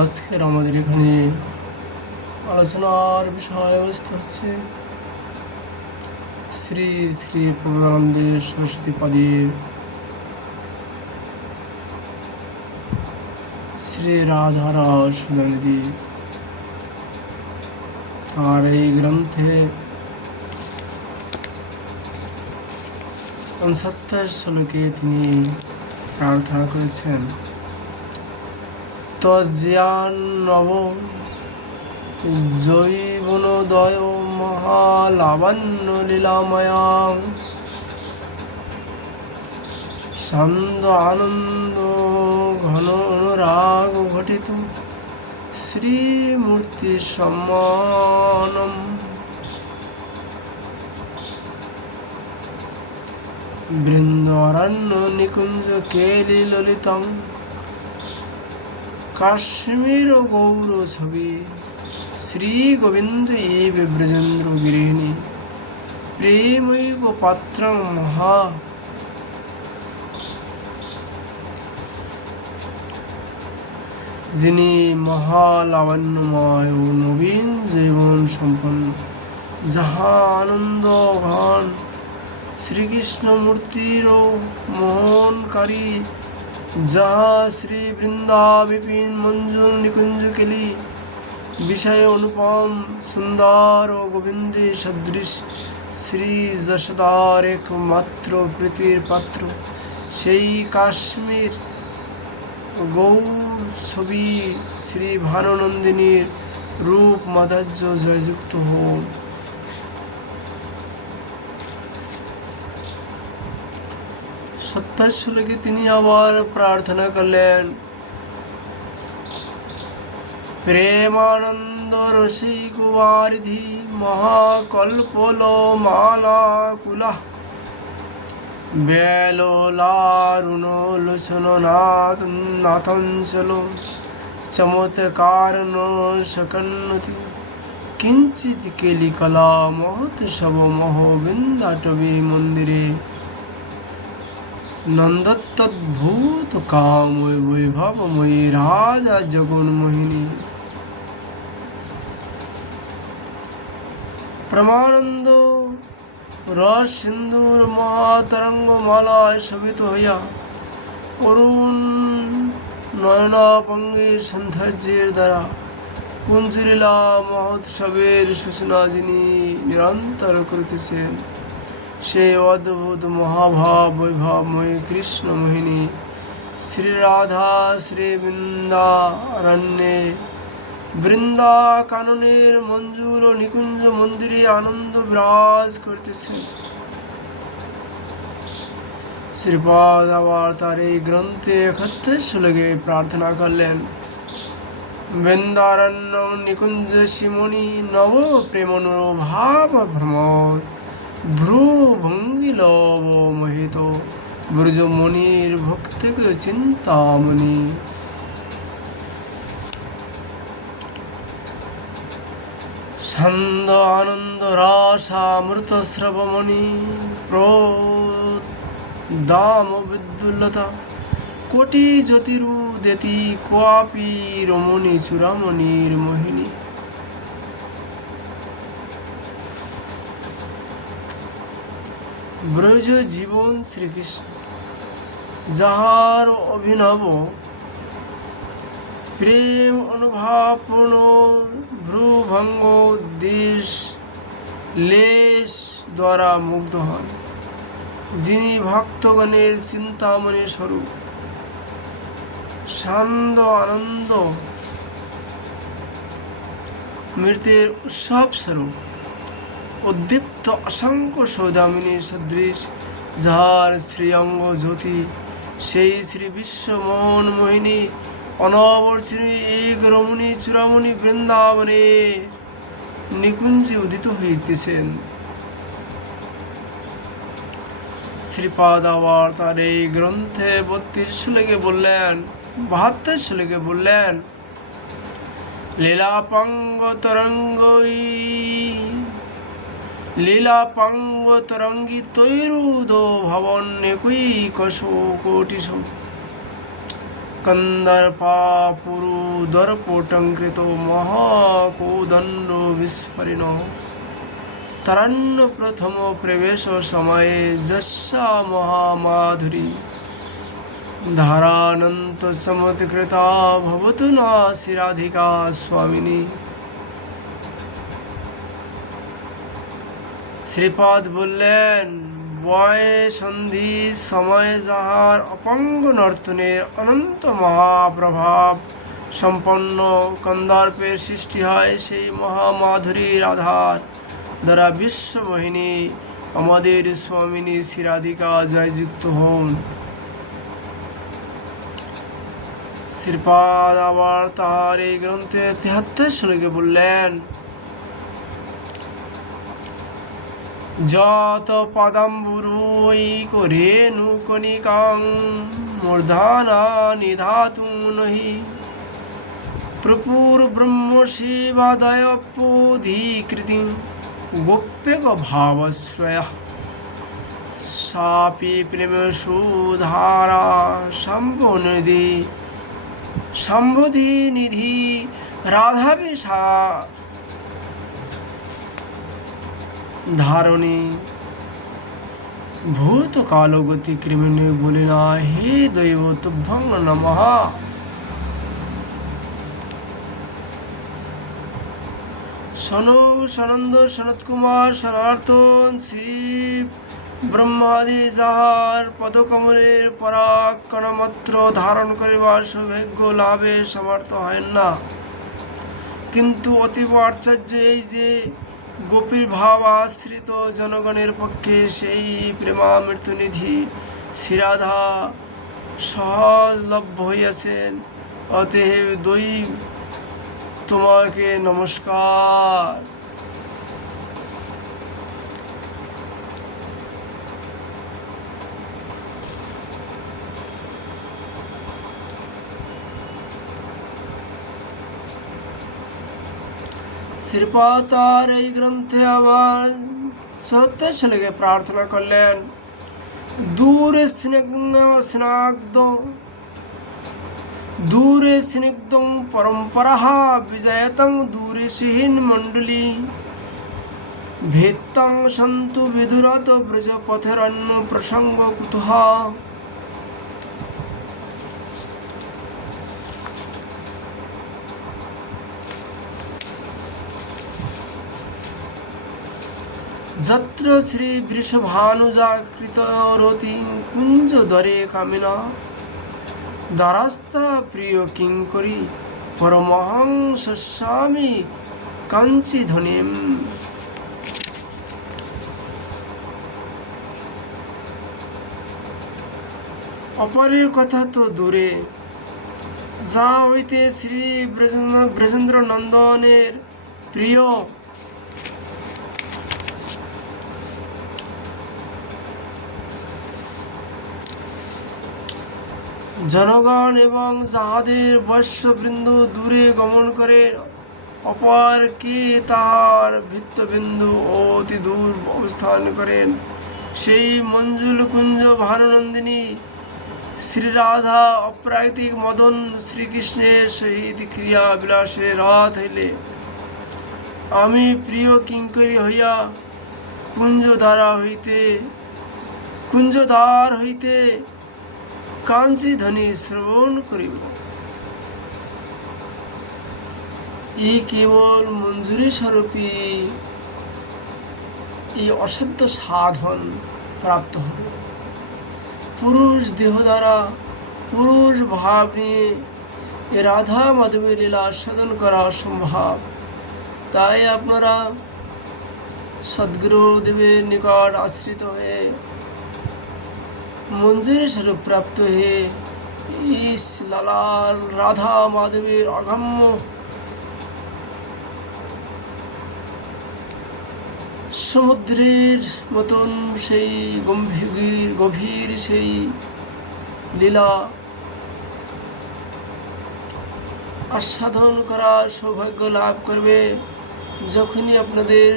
আজকের আমাদের এখানে আলোচনার বিষয়বস্তু হচ্ছে শ্রী শ্রী প্রভুনন্দে সরস্বতী পাদের শ্রী রাধারাস সুধানিধি। আর এই গ্রন্থে ৬৯ শ্লোকে তিনি প্রার্থনা করেছেন, তজ্জ্ঞান নব জৈবনোদয় মহালাবণ্য লীলাময়াং ছন্দ আনন্দ ঘন অনুরাগ ঘটিত শ্রীমূর্তি সম্মানম। বৃন্দারণ্য নিকুঞ্জ কেলি ললিতম কাশ্মীর গৌর ছবি শ্রী গোবিন্দ এব ব্রজেন্দ্র গৃহিণী প্রেমৈক পাত্র মহা। যিনি মহালাবণ্যময় ও নবীন জীবন সম্পন্ন, যাহা আনন্দ ঘন শ্রীকৃষ্ণ মূর্তির মোহনকারী, যাহা শ্রী বৃন্দা বিপিন মঞ্জুল নিকুঞ্জ কেলি বিষয় অনুপম সুন্দর ও গোবিন্দে সদৃশ শ্রী যশোদার একমাত্র প্রীতির পাত্র, সেই কাশ্মীর গৌর ছবি শ্রী ভানুনন্দিনীর রূপ মাধুর্য জয়যুক্ত হন। ২৭ শ্লোকে তিনি আবার প্রার্থনা করলেন, প্রেমানন্দ রসিক বারিধি মহাকল্পল মালা কুলা বেলারুণ লোচন নাথঞ্চল চমৎকার সকন্নতি কিঞ্চিত কেলি কলা মহোৎসব মহ বৃন্দাটবী মন্দিরে নন্দত্তদ্ভূত কাময় বৈভবময়ী রাজা জগন্মোহিনী। প্রমানন্দ রস সিন্ধুর মহাতরঙ্গ মালায় শোভিত হইয়া অরুণ নয়নাপঙ্গের সৌন্দর্যের দ্বারা কুঞ্জলীলা মহোৎসবের সূচনা যিনি নিরন্তর করিতেছেন, সেই অদ্ভুত মহাভাব বৈভবময়ী কৃষ্ণ মোহিনী শ্রী রাধা শ্রী বৃন্দারণ্যে বৃন্দা কাননের মঞ্জুর ও নিকুঞ্জ মন্দিরে আনন্দ বিরাজ করতেছেন। শ্রীপাদ আবার তার এই গ্রন্থে ৭১ শ্লোকে প্রার্থনা করলেন, বৃন্দারণ্য নিকুঞ্জ শিমনি নব প্রেমনো ভাব ভ্রমর ভ্রু ভঙ্গি লব মোহিত ব্রজমণির ভক্তিক চিন্তামণি। ছন্দ আনন্দ রাসামৃত শ্রবমণি প্রদাম বিদ্যুল্লতা কোটি জ্যোতিরু দেতি কোয়াপি রমণী চূড়ামণির মোহিনী। ব্রজ জীবন শ্রীকৃষ্ণ, যাহার অভিনব প্রেম অনুভাবপূর্ণ ভ্রুভঙ্গ দেশ লেশ দ্বারা মুগ্ধ হন, যিনি ভক্তগণের চিন্তামণি স্বরূপ, সান্দ আনন্দ মৃতের উৎসব স্বরূপ, উদ্দীপ্ত অসংখ্য সৌদামিনী সদৃশ, যাহার শ্রীঅঙ্গ জ্যোতি সেই শ্রী বিশ্বমোহন মোহিনী অনবরত এক রমণী চূড়ামণি বৃন্দাবনে নিকুঞ্জে উদিত হইতেছেন। শ্রীপাদ আবার তার এই গ্রন্থে ৩২ শ্লোকে বললেন, ৭২ শ্লোকে বললেন, লীলাপাঙ্গ তরঙ্গই লীলাপাঙ্গ তরঙ্গী তৈরুদ ভবন একই কশ কোটি কন্দর্পা পুরু দর্পটঙ্কৃত মহাকৌদণ্ড বিস্ফারিণ তরন্ন প্রথম প্রবেশ সময়ে যস্যা মহামাধুরী ধারানন্ত চমৎকৃতা ভবতু না শিরাধিকা স্বামিনী। শ্রীপাদ বললেন, বয় সন্ধি সময় যাহার অপঙ্গ নর্তনে অনন্ত মহাপ্রভাব সম্পন্ন কন্দর্পের সৃষ্টি হয়, সেই মহামাধুরী রাধার দ্বারা বিশ্বমোহিনী আমাদের স্বামিনী শিরাধিকা জয়যুক্ত হন। শ্রীপাদ আবার তাহার এই গ্রন্থে ৭৩ শ্লোকে বললেন, যত পদম্বুরৈক রেণুকণিকাং মূর্ধনা নিধাতুং নহি প্রপুর ব্রহ্মশিবাদয়পোধিকৃতিং গোপ্যক ভাবশ্রয়ঃ সাপি প্রেমসুধারা সম্বোধি নিধি রাধাবিষা ধারণী ভূত কালগতি কৃমিণী বলিনা হে দৈব তুভ্যং নমঃ। সনন্দ সনত কুমার সনাতন শ্রী ব্রহ্মাদি যাহার পদকমলের পরাকণমাত্র ধারণ করিবার সৌভাগ্য লাভে সমর্থ হয় না, কিন্তু অতীব আশ্চর্য এই যে গোপীর ভাব আশ্রিত জনগণের পক্ষে সেই প্রেমামৃত্যুনিধি শ্রীরাধা সহজলভ্য হইয়াছেন। অতএব দৈব তোমাকে নমস্কার। শ্রীপাদ তার এই গ্রন্থে আবার ৭৪ শ্লোকে প্রার্থনা করলেন, দূরে স্নিগ্ধং পরম্পরাঃ বিজয়তং দূরে সিহীন মণ্ডলী ভেত্তং সন্তু বিদুরত ব্রজ পথেরন্য প্রসঙ্গ কুতঃ। যত্র শ্রী বৃষভানুজাকৃতরতি কুঞ্জদরে কামিনা দ্বারাস্তা প্রিয় কিঙ্করী পরমহংস্বামী কাঞ্চিধ্বনিম। অপরের কথা তো দূরে, যা হইতে শ্রী ব্রজেন্দ্র নন্দনের প্রিয় জনগণ এবং যাহাদের বৈশ্যবৃন্দ দূরে গমন করে, অপর কে তাহার ভিত্তবিন্দু ও অতি দূর অবস্থান করেন, সেই মঞ্জুল কুঞ্জ ভানুনন্দিনী শ্রীরাধা অপ্রাকৃতিক মদন শ্রীকৃষ্ণের সহিত ক্রিয়া বিলাসে রাত হইলে আমি প্রিয় কিঙ্করী হইয়া কুঞ্জদ্বার হইতে কাঞ্চিধ্বনি শ্রবণ করিব। এই কেবল মঞ্জুরি স্বরূপী এই অসাধ্য সাধন প্রাপ্ত হবে। পুরুষ দেহ দ্বারা পুরুষ ভাব নিয়ে এ রাধা মাধবের লীলা সাধন করা অসম্ভব। তাই আপনারা সদ্গুরুদেবের নিকট আশ্রিত হয়ে মঞ্জুরি স্বরূপ প্রাপ্ত হয়ে ইস লালাল রাধা মাধবের অগম্য সমুদ্রের মতন সেই গভীর সেই লীলা আস্বাদন করার সৌভাগ্য লাভ করবে। যখনই আপনাদের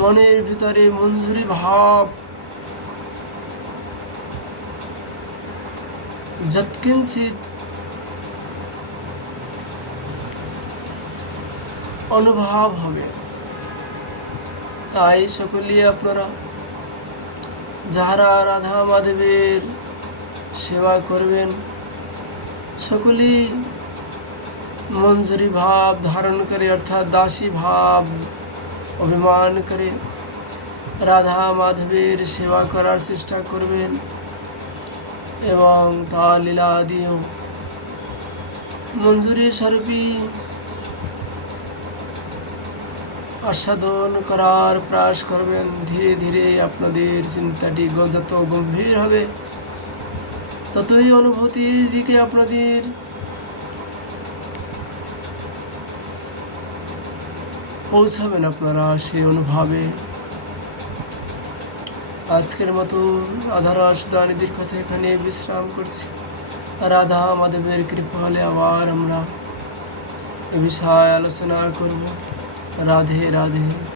মনের ভিতরে মঞ্জুরি ভাব যৎকিঞ্চিত অনুভব হবে। তাই সকলেই আপনারা যাহারা রাধা মাধবের সেবা করবেন সকলেই মঞ্জুরি ভাব ধারণ করে, অর্থাৎ দাসী ভাব অভিমান করে রাধা মাধবের সেবা করার চেষ্টা করবেন এবং তা লীলা দিয়েও মঞ্জুরি স্বরূপী আস্বাদন করার প্রয়াস করবেন। ধীরে ধীরে আপনাদের চিন্তাটি যত গম্ভীর হবে ততই অনুভূতির দিকে আপনাদের পৌঁছাবেন আপনারা সেই অনুভবে। আজকের মতো রাধা সুদানিধির কথা এখানে বিশ্রাম করছি। রাধা মাধবের কৃপা হলে আবার আমরা এ বিষয়ে আলোচনা করব। রাধে রাধে।